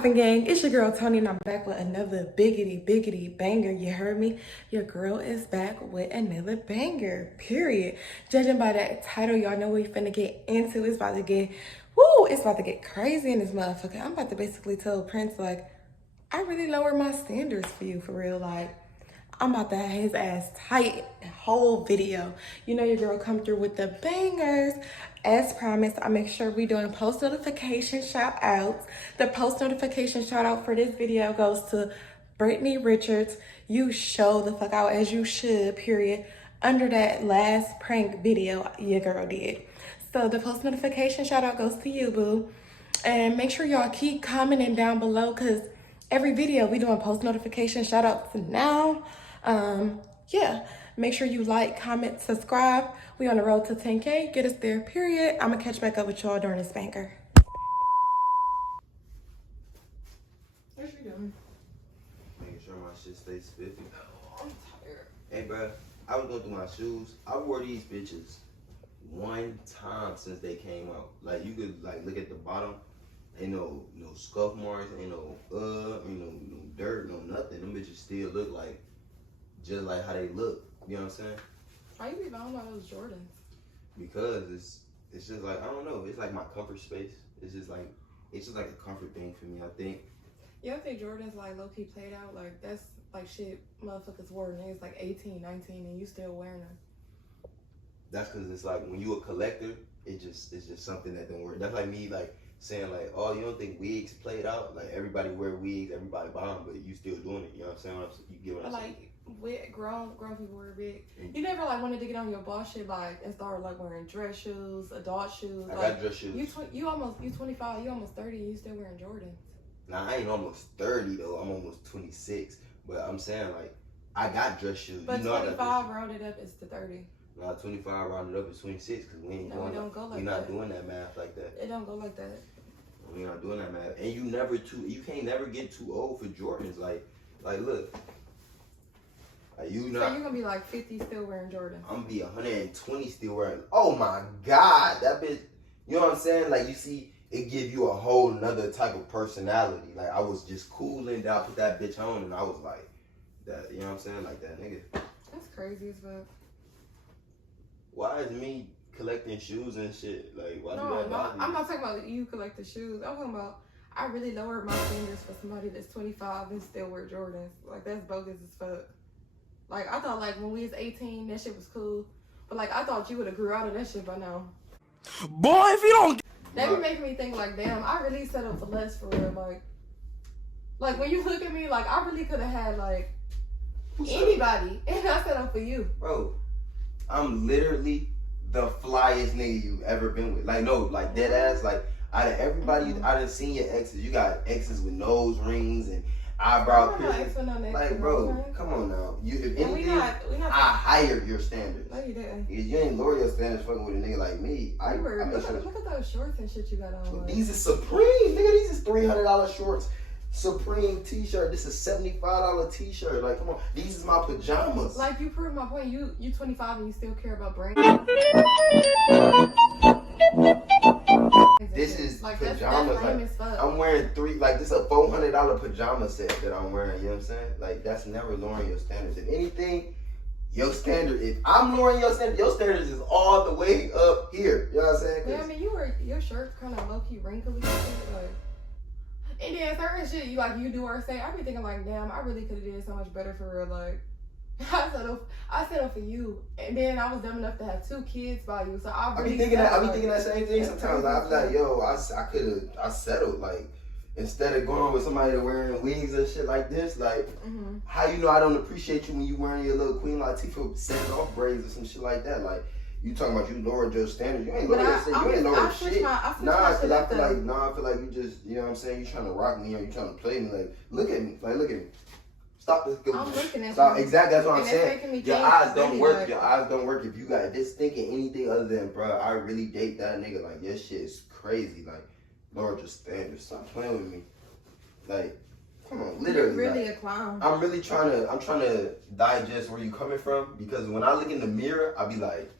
poppin' gang? It's your girl Toni and I'm back with another biggity banger. You heard me? Your girl is back with another banger, period. Judging by that title, y'all know we finna get into. It's about to get, it's about to get crazy in this motherfucker. I'm about to basically tell Prince, like, I really lowered my standards for you, for real. Like, I'm about to have his ass tight whole video. You know your girl come through with the bangers. As promised, I make sure we doing post notification shout outs. The post notification shout out for this video goes to Brittany Richards. You show the fuck out as you should, period. Under that last prank video your girl did. So the post notification shout out goes to you, boo. And make sure y'all keep commenting down below because every video we doing post notification shout outs now. Yeah, make sure you like, comment, subscribe. We on the road to 10K. Get us there, period. I'm gonna catch back up with y'all during this banger. What you doing? Making sure my shit stays spiffy. Oh, I'm tired. Hey, bro, I was going through my shoes. I wore these bitches one time since they came out. Like, you could, like, look at the bottom. Ain't no scuff marks, ain't no no dirt, no nothing. Them bitches still look like just like how they look. You know what I'm saying? Why you be buying those Jordans? Because it's just like, I don't know. It's like my comfort space. It's just like a comfort thing for me, I think. You don't think Jordans like low key played out? Like that's like shit motherfuckers wore when they was like 18, 19 and you still wearing them. That's because it's like when you a collector, it's just something that don't work. That's like me like saying like, oh, you don't think wigs played out? Like everybody wear wigs, everybody buy them, but you still doing it. You know what I'm saying? You get what I'm saying? Like grown people wear big. You never like wanted to get on your boss shit like and start like wearing dress shoes, adult shoes. I like, got dress shoes. You 25, you almost 30, and you still wearing Jordans. Nah, I ain't almost 30 though. I'm almost 26. But I'm saying like I got dress shoes. But you know 25 rounded up is to 30. Nah, 25 rounded up is 26 because we ain't going. Don't go like we're that. not doing that math like that. It don't go like that. We're not doing that math. And you can't never get too old for Jordans. Like look. Like you not. So you're gonna be like 50 still wearing Jordans. I'm gonna be 120 still wearing. Oh my God, that bitch. You know what I'm saying? Like you see, it give you a whole nother type of personality. Like I was just cooling, then I put that bitch on, and I was like, that. You know what I'm saying? Like that nigga. That's crazy as fuck. Why is me collecting shoes and shit? Like why do that bother you? I'm not talking about you collecting shoes. I'm talking about I really lowered my standards for somebody that's 25 and still wear Jordans. Like that's bogus as fuck. Like, I thought, like, when we was 18, that shit was cool. But, like, I thought you would have grew out of that shit by now. Boy, if you don't... That be making me think, like, damn, I really settled for less for real. Like when you look at me, like, I really could have had, like, anybody. And I settled for you. Bro, I'm literally the flyest nigga you've ever been with. Like, no, like, dead ass. Like, out of everybody, I done seen your exes. You got exes with nose rings and eyebrow piercings. Like, bro, come on now. If anything, I higher your standards. No, you didn't. You ain't lower your standards fucking with a nigga like me. Look at those shorts and shit you got on. These is Supreme, nigga. These is $300 shorts. Supreme t-shirt. This is $75 t-shirt. Like, come on. These is my pajamas. Like, you proved my point. You 25 and you still care about brand. This is like, pajamas. That's lame as fuck. I'm wearing this is a $400 pajama set that I'm wearing. You know what I'm saying? Like, that's never lowering your standards. If anything, your standard, if I'm lowering your standards is all the way up here. You know what I'm saying? Yeah, I mean, your shirt kind of low-key wrinkly and shit, like. And then certain shit you do or say, I be thinking like, damn, I really could have did so much better for real. Like, I settled for you, and then I was dumb enough to have 2 kids by you. So I be thinking that same thing sometimes. I be like, yo, I settled. Like, instead of going with somebody that wearing wigs and shit like this, like, how you know I don't appreciate you when you wearing your little Queen Latifah set off braids or some shit like that, like. You talking about you lowered your standards. You ain't lowered your standards. You ain't lowered shit. I feel like you just, you know what I'm saying? You trying to rock me or you trying to play me. Like, look at me. Like, look at me. Stop this. I'm looking at Stop. you. Exactly. That's what I'm saying. Your eyes don't work. Like, your eyes don't work if you got this thinking anything other than, bro, I really date that nigga. Like, your shit is crazy. Like, lowered your standards. Stop playing with me. Like, come on, literally. You're really a clown. I'm trying to digest where you coming from because when I look in the mirror, I be like,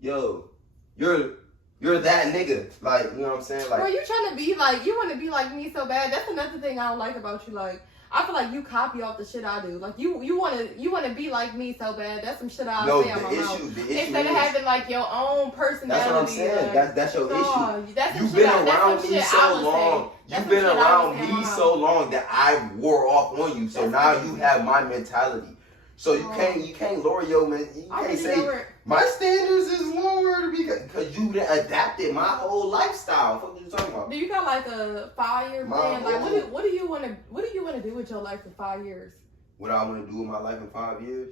yo, you're You're that nigga. Like, you know what I'm saying? Like, bro, you trying to be like, you want to be like me so bad. That's another thing I don't like about you. Like, I feel like you copy off the shit I do. Like, you want to be like me so bad. That's some shit I say out my mouth. Instead of having like your own personality. That's what I'm saying. Like, that's your issue. You've been around me so long. You've been around me so long that I wore off on you. So now you have my mentality. So you can't lower your man. You can't say my standards is lower because you adapted my whole lifestyle. What are you talking about? Do you got like a 5-year plan? Like what do you want to do with your life for 5 years? What I want to do with my life in 5 years?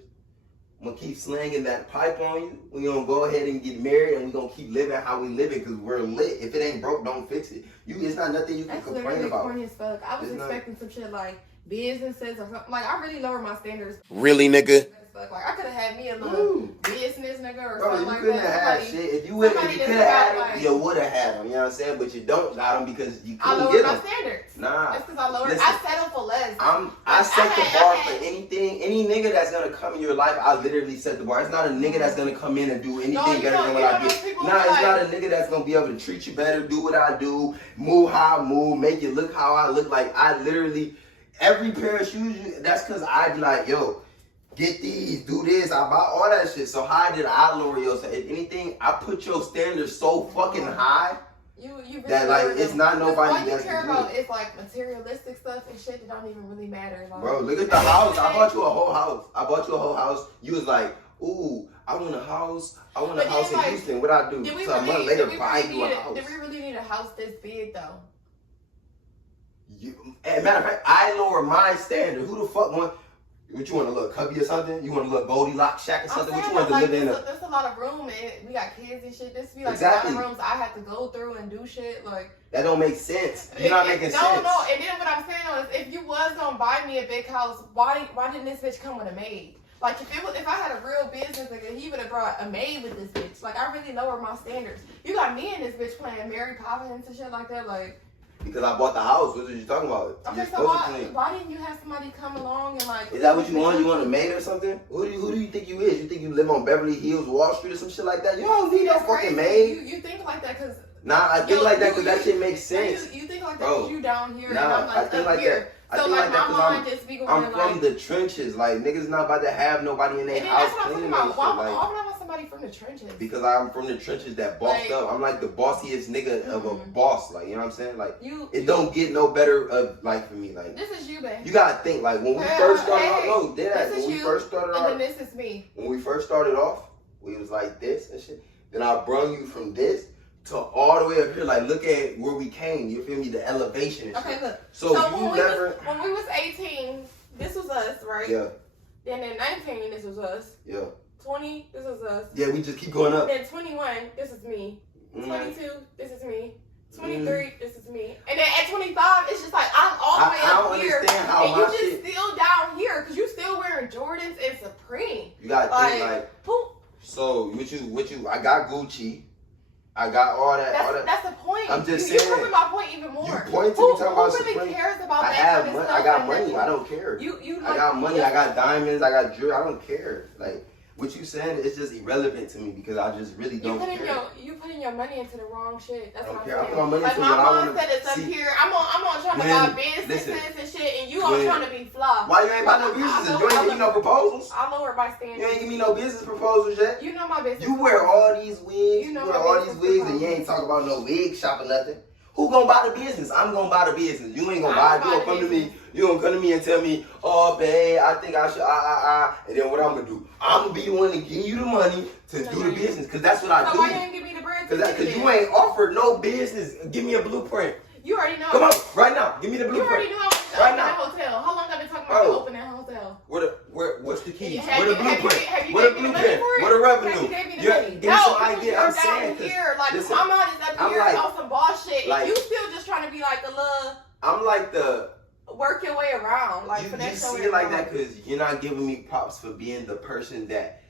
I'm gonna keep slanging that pipe on you. We're gonna go ahead and get married, and we're gonna keep living how we live it because we're lit. If it ain't broke, don't fix it. It's not nothing you can complain about. Corny as fuck. I was expecting some shit like businesses or something. Like, I really lowered my standards. Really, nigga? Like, I could have had me a little business nigga or something like that. You couldn't have had shit. If you could have had them, you would have had them. You know what I'm saying? But you don't got them because you couldn't get them. I lowered my standards. Nah. That's because I lowered. I settled for less. I set the bar for anything. Any nigga that's gonna come in your life, I literally set the bar. It's not a nigga that's gonna come in and do anything better than what I do. Nah, it's not a nigga that's gonna be able to treat you better, do what I do, move how I move, make you look how I look. Like, I literally, every pair of shoes, that's because I be like, yo, get these, do this, I buy all that shit. So how did I lower yourself? If anything, I put your standards so fucking high you really that like it's not nobody that's all you care about is like materialistic stuff and shit that don't even really matter. Like, bro, look at the house. I bought you a whole house. You was like, ooh, I want a house. I want a house in Houston. What I do? So a month later, buy you a house. Did we really need a house this big though? As a matter of fact, I lower my standard. Who the fuck want? What you want, a little cubby or something? You want a little Goldilocks shack or something? What you want to live in? There's a lot of room and we got kids and shit. This be like a lot of rooms I have to go through and do shit. Like, that don't make sense. You're not making sense. No. And then what I'm saying is, if you was gonna buy me a big house, why didn't this bitch come with a maid? Like, if I had a real business, like, he would have brought a maid with this bitch. Like, I really lowered my standards. You got me and this bitch playing Mary Poppins and shit like that. Like, because I bought the house. What are you talking about? Okay, so why didn't you have somebody come along and like? Is that what you want? You want a maid or something? Who do you think you is? You think you live on Beverly Hills, Wall Street, or some shit like that? You don't need no fucking maid. You think like that because. Nah, I think like that because that shit makes sense. You think like that because you down here and I'm like I think up here. I so think like that my mind just be going I'm from the trenches. Like, niggas not about to have nobody in their house cleaning that shit. Why would I want somebody from the trenches? Because I'm from the trenches that bossed up. I'm like the bossiest nigga of a boss. Like, you know what I'm saying? Like, it don't get no better of like for me. Like, this is you, babe. You gotta think like when we first started off. This is you. And then this is me. When we first started off, we was like this and shit. Then I brung you from this to all the way up here, like look at where we came. You feel me? The elevation. And okay, shit. Look. So when we was 18, this was us, right? Yeah. Then in 19, this was us. Yeah. 20, this was us. Yeah, we just keep going up. Then 21, this is me. 22, this is me. 23, this is me. And then at 25, it's just like I'm all the way up here, and you just still down here because you still wearing Jordans and Supreme. You gotta think like. Poop. So what you? I got Gucci. I got all that. That's the point. I'm just saying. You're proving my point even more. You point to me talking about Who really cares about that kind of stuff? I got money. I don't care. I got money. I got diamonds. I got jewelry. I don't care. Like, what you saying is just irrelevant to me because I just really don't care. You putting your money into the wrong shit. That's what I'm saying. I put my money into what I want to see. Up here. I'm on trying to buy businesses and shit, and you on trying to be fly. Why you ain't buy no businesses? You ain't give me no proposals. I lowered my standards. You ain't give me no business proposals yet. You know my business. You wear all these wigs. You wear all these wigs, and you ain't talking about no wig shop or nothing. Who gonna buy the business? I'm gonna buy the business. You ain't gonna buy it. You gonna come to me. You gonna come to me and tell me, oh, babe, I think I should, and then what I'm gonna do? I'm gonna be the one to give you the money to do the business, because that's what I do. So why you ain't give me the bread? Because you ain't offered no business. Give me a blueprint. You already know. Come on, right now. Give me the blueprint. You already know I was right now. Hotel. How long have I been talking about opening that hotel? What's the keys? What the blueprint? What the blueprint? What the revenue? Give me some idea. I'm saying, here, like my mind is up here on some boss shit, and you still just trying to be like the little. I'm like the. Work your way around, like you see it like that because you're not giving me props for being the person that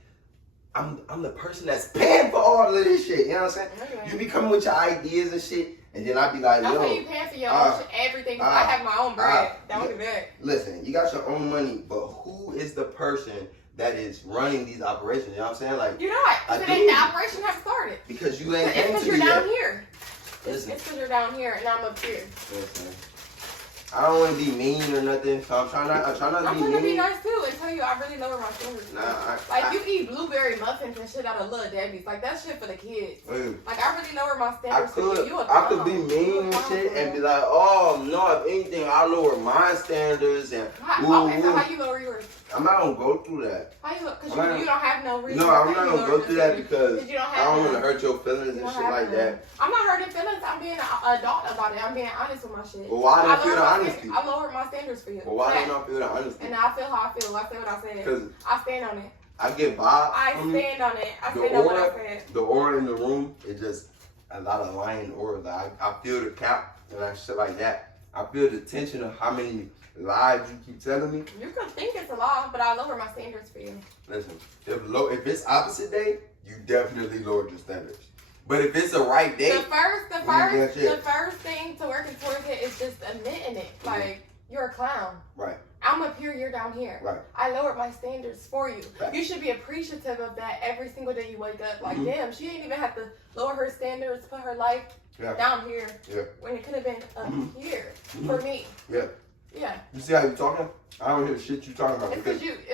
I'm the person that's paying for all of this shit. You know what I'm saying? Okay. You be coming with your ideas and shit, and then I be like, yo, you paying for your own shit, everything. I have my own bread. Don't do that. Listen, you got your own money, but who is the person that is running these operations. You know what I'm saying? Like You're not. I So do. then the operation has started. Because you ain't It's came because to you're me down yet. here. It's because you're down here and I'm up here. Listen. I don't want to be mean or nothing, so I'm trying not to I'm be trying to be mean. nice too and tell you I really lower my standards. You eat blueberry muffins and shit out of Little Debbie's. Like that shit for the kids. Like I really lower my standards. I could be mean and shit and be like, oh no, if anything, I lower my standards and. Okay, so how you lower yours? I'm not gonna go through that. How you look? Because you don't have no reason. No, I'm not gonna go through that because you don't I don't want to hurt your feelings and shit like that. I'm not hurting feelings. I'm being an adult about it. I'm being honest with my shit. Well, why don't I feel the honesty? I lowered my standards for you. Well, why don't I feel the honesty? And I feel how I feel. I say what I said. Because I stand on it. I get vibes. I stand on it. I stand on what I said. The aura in the room is just a lot of lying aura. Like I feel the cap and that shit like that. I feel the tension of how many lies you keep telling me. You can think it's a lie, but I lower my standards for you. Listen, if it's opposite day, you definitely lowered your standards. But if it's the right day, the first thing to working towards it is just admitting it. Like you're a clown. Right. I'm up here, you're down here. Right. I lowered my standards for you. Right. You should be appreciative of that every single day you wake up. Like, damn, she didn't even have to lower her standards, put her life down here when it could have been up here for me. Yeah. Yeah. You see how you talking? I don't hear the shit you talking about. It's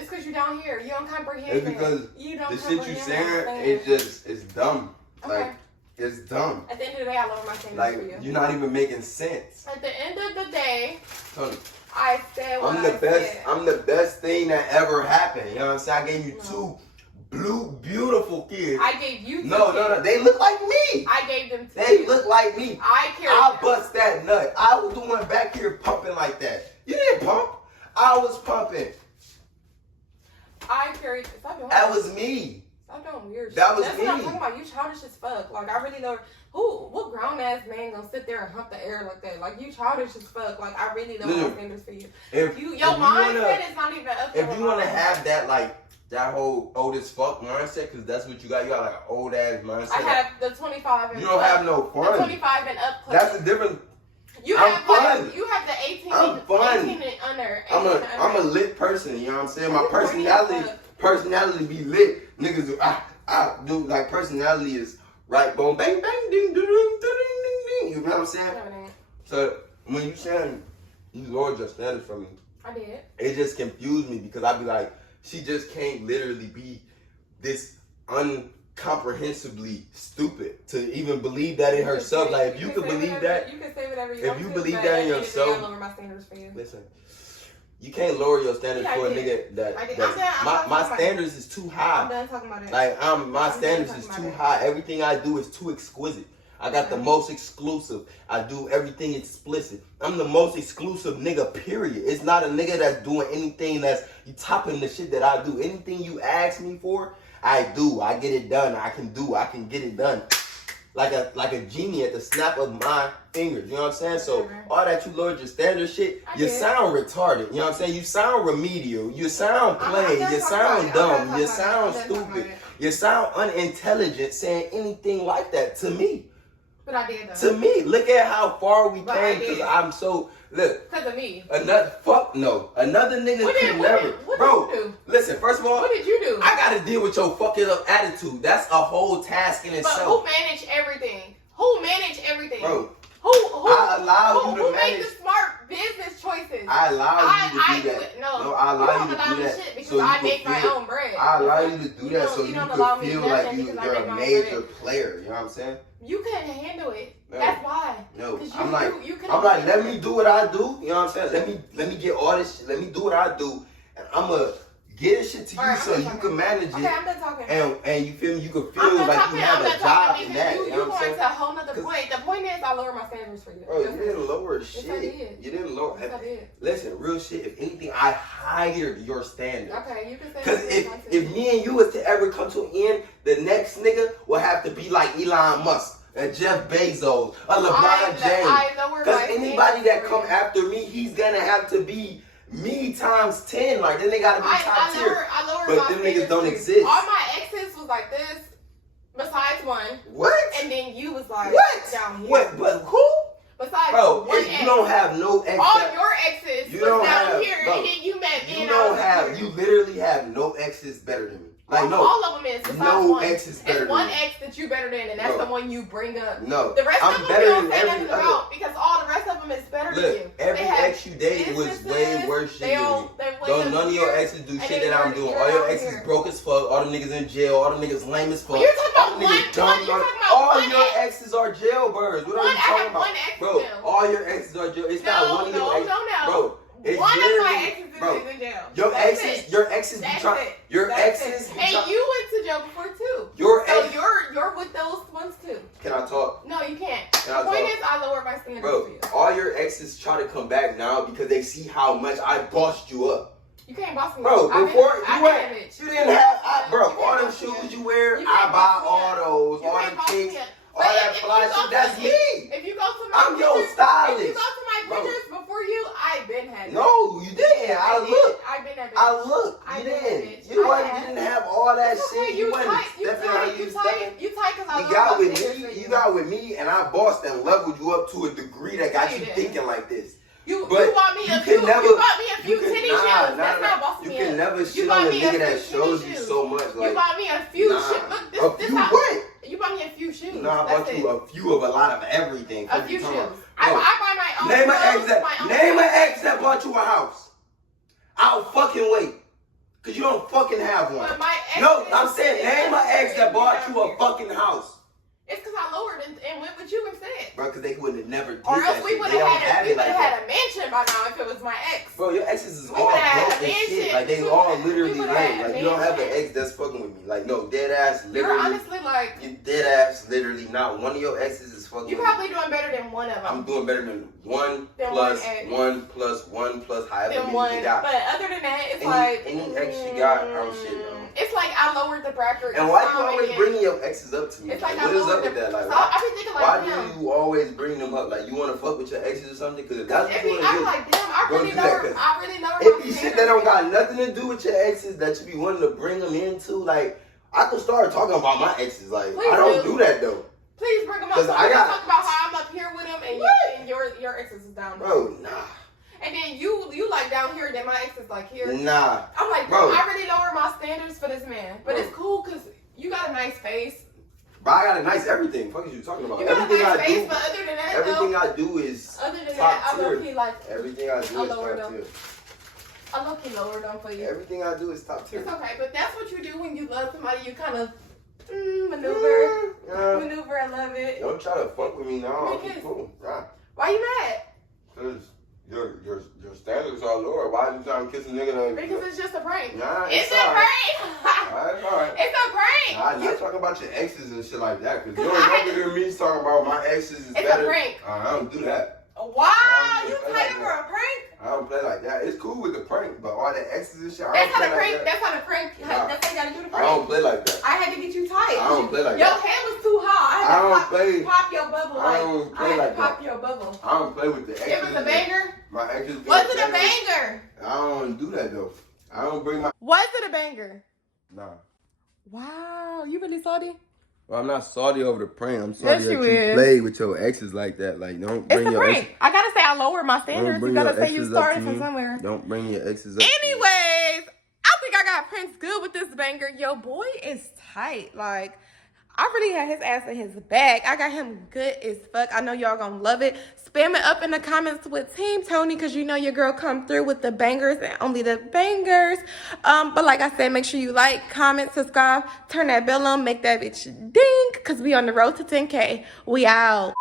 because you down here. You don't comprehend. It's because you don't the shit you saying, it's dumb. Okay. Like, it's dumb. At the end of the day, I lower my standards like, for you. You're not even making sense. At the end of the day, Toni, I said what I said. I'm the best thing that ever happened. You know what I'm saying? I gave you two beautiful kids. I gave you two No. They look like me. I gave them to They you. look like me. I bust that nut. I was the one back here pumping like that. You didn't pump. I was pumping. I carried. Stop doing That was me. Stop doing weird shit. That was That's me. what I'm talking about. You childish as fuck. Like I really know. What grown ass man gonna sit there and hump the air like that? Like you childish as fuck. Like I really know my standards for you. Your mindset is not even up there. If you wanna have that that whole old as fuck mindset, because that's what you got. You got like an old ass mindset. I have the 25 and you don't have no fun. The 25 and up. That's the difference. You I'm have fun. You have the 18. I'm fun. 18 and under. I'm a lit person. You know what I'm saying? My personality be lit. Niggas do like personality is right. Boom, bang, bang, ding, ding, ding, ding, ding. You know what I'm saying? No, so when you saying you lowered your standards for me, I did. It just confused me because I'd be like, she just can't literally be this uncomprehensibly stupid to even believe that in herself. Like, if you could believe that, you can say whatever you want. If you believe that in yourself, I lower my standards for you. Listen, you can't lower your standards for a nigga that my standards is too high. I'm done talking about it. Like my standards is too high. Everything I do is too exquisite. I got the most exclusive. I do everything explicit. I'm the most exclusive nigga, period. It's not a nigga that's doing anything that's topping the shit that I do. Anything you ask me for, I do. I get it done. I can get it done. Like a genie at the snap of my fingers. You know what I'm saying? So all that you lowered your standard shit, you sound retarded. You know what I'm saying? You sound remedial. You sound plain. You sound dumb. You sound stupid. You sound unintelligent saying anything like that to me. But I did though. To me, look at how far we came. Because I'm so look. Because of me. Another nigga could never. What did you do? Listen. First of all, what did you do? I gotta deal with your fucking up attitude. That's a whole task in itself. But who managed everything? Who managed everything? Bro. I allow you to manage. Who made the smart business choices? I allow you to do that. No, I allow you to do that. Shit because I make my own bread. I allow you to do that so you can feel like you're a major player. You know what I'm saying? You couldn't handle it. No. That's why. No, I'm like, let me do what I do. You know what I'm saying? Let me get all this shit. Let me do what I do, and I'ma get this shit to you so you can manage it. Okay, I'm done talking. And you feel me? You can feel like you have a job in that. You know what I'm saying? To a whole nother point. The point is, I lower my standards for you. Bro, you didn't lower shit. Yes, I did. You didn't lower. Yes, I did. Listen, real shit. If anything, I highered your standards. Okay, you can say. Because if me and you was to ever come to an end, the next nigga will have to be like Elon Musk. And Jeff Bezos, or LeBron James. Because anybody that come after me, he's gonna have to be me times 10. Like, then they gotta be top tier. But them niggas don't exist. All my exes was like this, besides one. What? And then you was like what? Down here. What? But who? Besides Bro, one you ex. don't have no ex. All your exes you was don't down have, here, bro, and then you met me. You don't have. You literally have no exes better than me. Like no. All of them is. Besides no one. exes better It's one than me. ex that you better than, and that's the one you bring up. No. The rest I'm of them better you don't than say every nothing other. about because all the rest of them is better than you. Every ex you dated was way worse shit than me. Don't none of your exes do shit that I'm doing. All your exes broke as fuck. All the niggas in jail. All the niggas lame as fuck. You're talking about all your exes are jailbirds. What are you talking about? Bro, all your exes are jail. It's not one of your exes. Bro, it's one of my exes is in jail. Your exes be trying. Your exes be trying. And you went to jail before too. So you're with those ones too. Can I talk? No, you can't. The point is, I lower my standards Bro, for you. all your exes try to come back now because they see how much I bossed you up. You can't boss me. Bro, before you didn't have, all them shoes you wear, I buy all those, all them kicks, all that fly shit. That's me. If you go to my I'm your stylist. If you go to my pictures before you, I've been had it. No, you didn't. I look. I've been had it. I look. You didn't. You didn't have all that shit. You wasn't stepping how you stepping. You tight because I You got with me. You got with me, and I bossed and leveled you up to a degree that got you thinking like this. You bought me a few titty shoes. That's not bossing me up. You can never shit on a nigga that shows you so much. Like, you bought me a few shoes. Look, this what? You bought me a few shoes. No, I bought you a few of a lot of everything. A few shoes. I buy my own. Name an ex that bought you a house. I'll fucking wait. Cause you don't fucking have one. No, I'm saying name an ex that bought you a fucking house. It's because I lowered and went with you instead. Bro, because they wouldn't have never did or else that we shit. would have had a mansion by now if it was my ex. Bro, your exes is all broke and shit. Like, they all literally lame. Like, you don't have an ex that's fucking with me. Like, no, dead ass literally. You're honestly like... You dead ass literally not one of your exes is fucking with me. You're probably doing better than one of them. I'm doing better than one plus however many you got. But other than that, it's any ex you got, I'm shit though. It's like I lowered the bracket. And why you always bringing your exes up to me? It's like what is up with that? Like, I be thinking like, why do you always bring them up? Like, you want to fuck with your exes or something? Because if that's what you want to do, like, damn, I really know. It be shit that don't got nothing to do with your exes that you be wanting to bring them into. Like, I could start talking about my exes. Like, I don't do that though. Please bring them up. So I got talk about how I'm up here with them and your exes is down there. Bro, nah. And then you like down here, then my ex is like here. Nah. I'm like, bro, I really lower my standards for this man. But it's cool because you got a nice face. Bro, I got a nice everything. Fuck is you talking about? You got a nice face, but other than that, everything I do is other than top that, tier. I low-key like everything I do is top tier. I low-key lower them for you. Everything I do is top tier. It's okay, but that's what you do when you love somebody. You kind of maneuver. Maneuver, I love it. Don't try to fuck with me now. I'm cool. Nah. Why you mad? Cause your standards are lower. Why you trying to kiss a nigga? Because it's just a prank. Nah, it's a prank. Alright. It's a prank. I'm not talking about your exes and shit like that. Cause you don't hear me talking about my exes is better. It's a prank. I don't do that. Wow, you playing for a prank? I don't play like that. It's cool with the prank, but all the exes and shit, that's how the prank. That's how the prank. That's how you gotta do the prank. I don't play like that. I had to get you tight. I don't play like that. Your head was too hot. I had to pop your bubble. I don't play like that. Pop your bubble. I don't play with the exes. It was a banger. My exes. Was it a banger? I don't do that though. I don't bring my. Was it a banger? Nah. Wow, you really salty? Well, I'm not salty over the prank. I'm salty that you play with your exes like that. Like, don't bring your exes. I gotta say I lowered my standards. You gotta say you started from somewhere. Don't bring your exes up. Anyways, I think I got Prince good with this banger. Yo, boy is tight. Like, I really had his ass in his bag. I got him good as fuck. I know y'all gonna love it. Spam it up in the comments with Team Toni, because you know your girl come through with the bangers and only the bangers. But like I said, make sure you like, comment, subscribe, turn that bell on, make that bitch ding, because we on the road to 10K. We out.